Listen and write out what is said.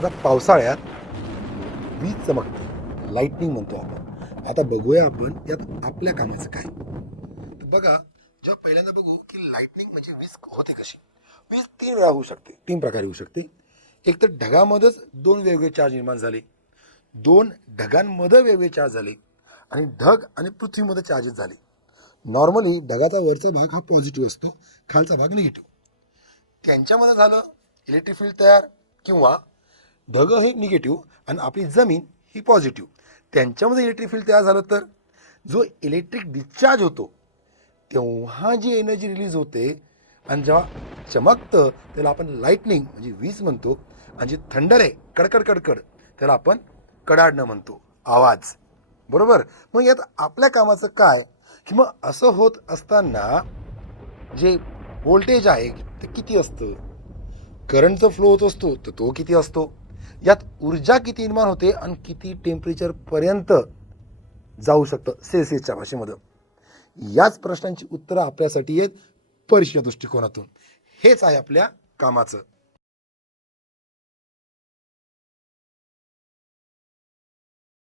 आता पावसाळ्यात वीज चमकते, लाईटनिंग म्हणतो आपण. आता बघूया आपण यात आपल्या कामाचं काय. तर बघा, जेव्हा पहिल्यांदा बघू की लाईटनिंग म्हणजे वीज होते कशी. वीज तीन वेळा होऊ शकते, तीन प्रकारे होऊ शकते. एक तर ढगामध्येच दोन वेगवेगळे चार्ज निर्माण झाले, दोन ढगांमध्ये वेगवेगळे चार्ज झाले, आणि ढग आणि पृथ्वीमध्ये चार्जेस झाले. नॉर्मली ढगाचा वरचा भाग हा पॉझिटिव्ह असतो, खालचा भाग निगेटिव्ह. त्यांच्यामध्ये झालं इलेक्ट्रिक फील्ड तयार, किंवा ढग हे निगेटिव्ह आणि आपली जमीन ही पॉझिटिव्ह. त्यांच्यामध्ये इलेक्ट्रिक फील्ड तयार झालं तर जो इलेक्ट्रिक डिस्चार्ज होतो तेव्हा जी एनर्जी रिलीज होते आणि जेव्हा चमकतं त्याला आपण लाईटनिंग म्हणजे वीज म्हणतो. आणि जे थंडर आहे, कडकड कडकड, त्याला आपण कडाडणं म्हणतो, आवाज. बरोबर. मग यात आपल्या कामाचं काय की मग असं होत असताना जे व्होल्टेज आहे ते किती असतं, करंटचा फ्लो होत असतो तर तो किती असतो, यात ऊर्जा किती निर्माण होते आणि किती टेम्परेचरपर्यंत जाऊ शकतं सेल्सिअसच्या भाषेमध्ये. याच प्रश्नांची उत्तरं आपल्यासाठी आहेत परीक्षा दृष्टिकोनातून. हेच आहे आपल्या कामाचं.